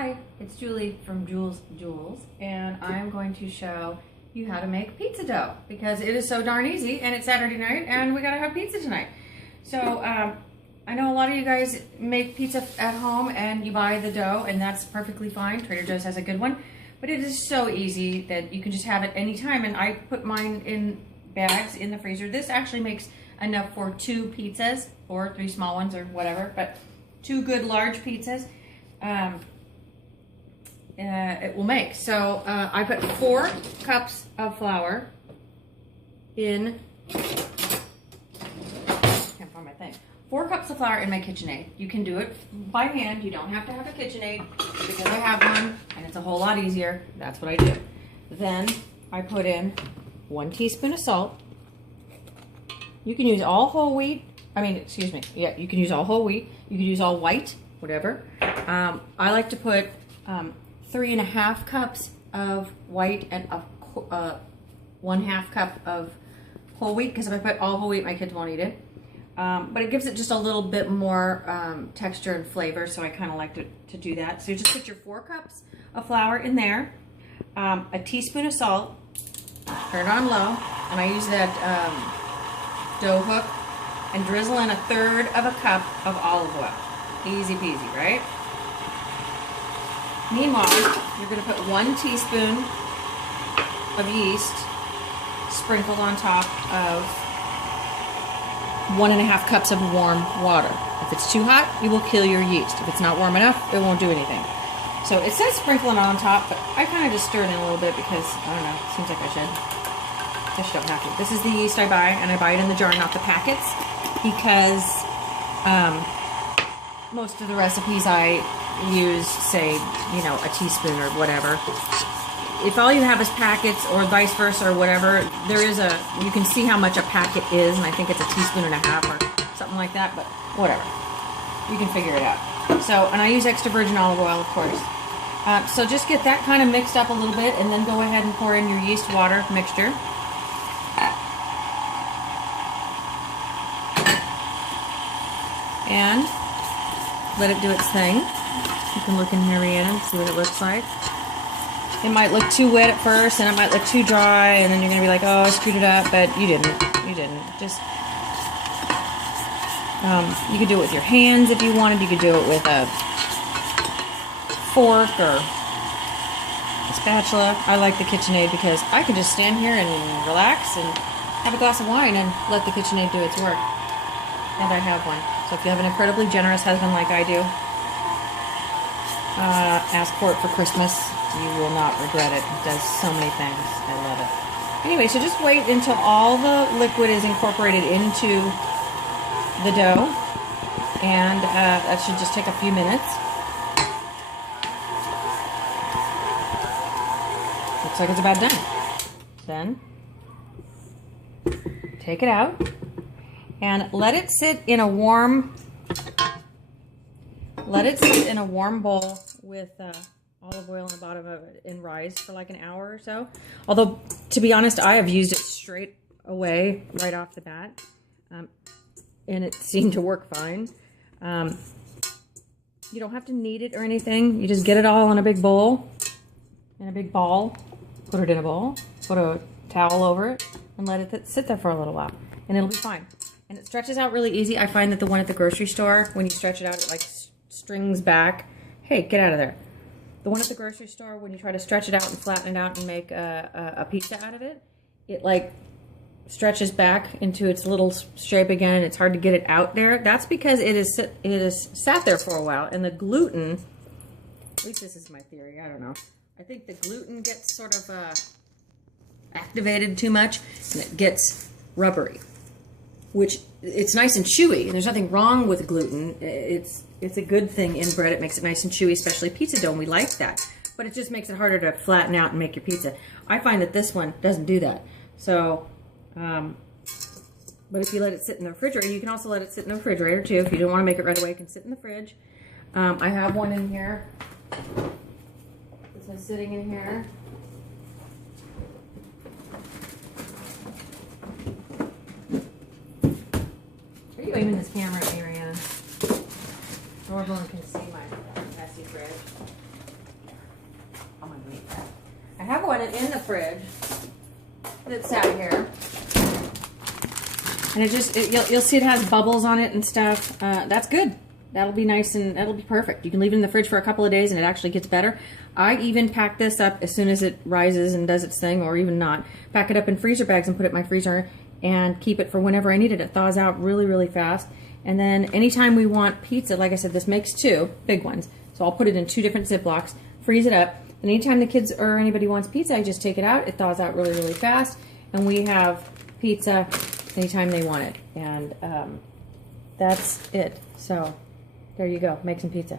Hi, it's Julie from Jules Jules, and I'm going to show you how to make pizza dough because it is so darn easy, and it's Saturday night and we gotta have pizza tonight. So I know a lot of you guys make pizza at home and you buy the dough, and that's perfectly fine. Trader Joe's has a good one, but it is so easy that you can just have it anytime, and I put mine in bags in the freezer. This actually makes enough for 2 pizzas or 3 small ones or whatever, but 2 good large pizzas. It will make. So I put 4 cups of flour in, can't find my thing, 4 cups of flour in my KitchenAid. You can do it by hand. You don't have to have a KitchenAid because I have one and it's a whole lot easier. That's what I do. Then I put in 1 teaspoon of salt. You can use all whole wheat. Yeah, you can use all whole wheat. You can use all white, whatever. I like to put 3½ cups of white and 1/2 cup of whole wheat, because if I put all whole wheat, my kids won't eat it. But it gives it just a little bit more texture and flavor, so I kind of like to do that. So you just put your 4 cups of flour in there, a teaspoon of salt, turn it on low, and I use that dough hook, and drizzle in 1/3 of a cup of olive oil. Easy peasy, right? Meanwhile, you're going to put 1 teaspoon of yeast sprinkled on top of 1½ cups of warm water. If it's too hot, you will kill your yeast. If it's not warm enough, it won't do anything. So it says sprinkle it on top, but I kind of just stir it in a little bit because, I don't know, it seems like I should. Just don't have to. This is the yeast I buy, and I buy it in the jar, not the packets, because most of the recipes I use say, you know, a teaspoon or whatever. If all you have is packets or vice versa or whatever, there is you can see how much a packet is, and I think it's 1.5 teaspoons or something like that, but whatever. You can figure it out. So, and I use extra virgin olive oil, of course. So just get that kind of mixed up a little bit, and then go ahead and pour in your yeast water mixture. And let it do its thing. You can look in here, Rhiannon, see what it looks like. It might look too wet at first, and it might look too dry, and then you're going to be like, oh, I screwed it up, but you didn't. You didn't. Just, you could do it with your hands if you wanted. You could do it with a fork or a spatula. I like the KitchenAid because I can just stand here and relax and have a glass of wine and let the KitchenAid do its work. And I have one. So if you have an incredibly generous husband like I do, ask for it for Christmas. You will not regret it. It does so many things. I love it. Anyway, so just wait until all the liquid is incorporated into the dough, and that should just take a few minutes. Looks like it's about done. Then take it out and let it sit in a warm bowl with olive oil on the bottom of it and rise for like an hour or so. Although, to be honest, I have used it straight away right off the bat, and it seemed to work fine. You don't have to knead it or anything. You just get it all in a big bowl, in a big ball, put it in a bowl, put a towel over it, and let it sit there for a little while, and it'll be fine. And it stretches out really easy. I find that the one at the grocery store, when you stretch it out, it like strings back. Hey, get out of there. The one at the grocery store, when you try to stretch it out and flatten it out and make a pizza out of it, it like stretches back into its little shape again, and it's hard to get it out there. That's because it is sat there for a while, and the gluten, at least this is my theory, I don't know. I think the gluten gets sort of activated too much, and it gets rubbery, which it's nice and chewy, and there's nothing wrong with gluten. It's a good thing in bread. It makes it nice and chewy, especially pizza dough, and we like that. But it just makes it harder to flatten out and make your pizza. I find that this one doesn't do that. So, but if you let it sit in the refrigerator, you can also let it sit in the refrigerator too. If you don't want to make it right away, it can sit in the fridge. I have one in here. This one's sitting in here. Are you aiming this camera at me, Rhiannon? So everyone can see my messy fridge. have one in the fridge that's out here. And you'll see it has bubbles on it and stuff. That's good. That'll be nice and that'll be perfect. You can leave it in the fridge for a couple of days and it actually gets better. I even pack this up as soon as it rises and does its thing, or even not. Pack it up in freezer bags and put it in my freezer and keep it for whenever I need it. It thaws out really, really fast. And then anytime we want pizza, like I said, this makes 2 big ones. So I'll put it in 2 different Ziplocs, freeze it up. And anytime the kids or anybody wants pizza, I just take it out. It thaws out really, really fast. And we have pizza anytime they want it. And that's it. So there you go. Make some pizza.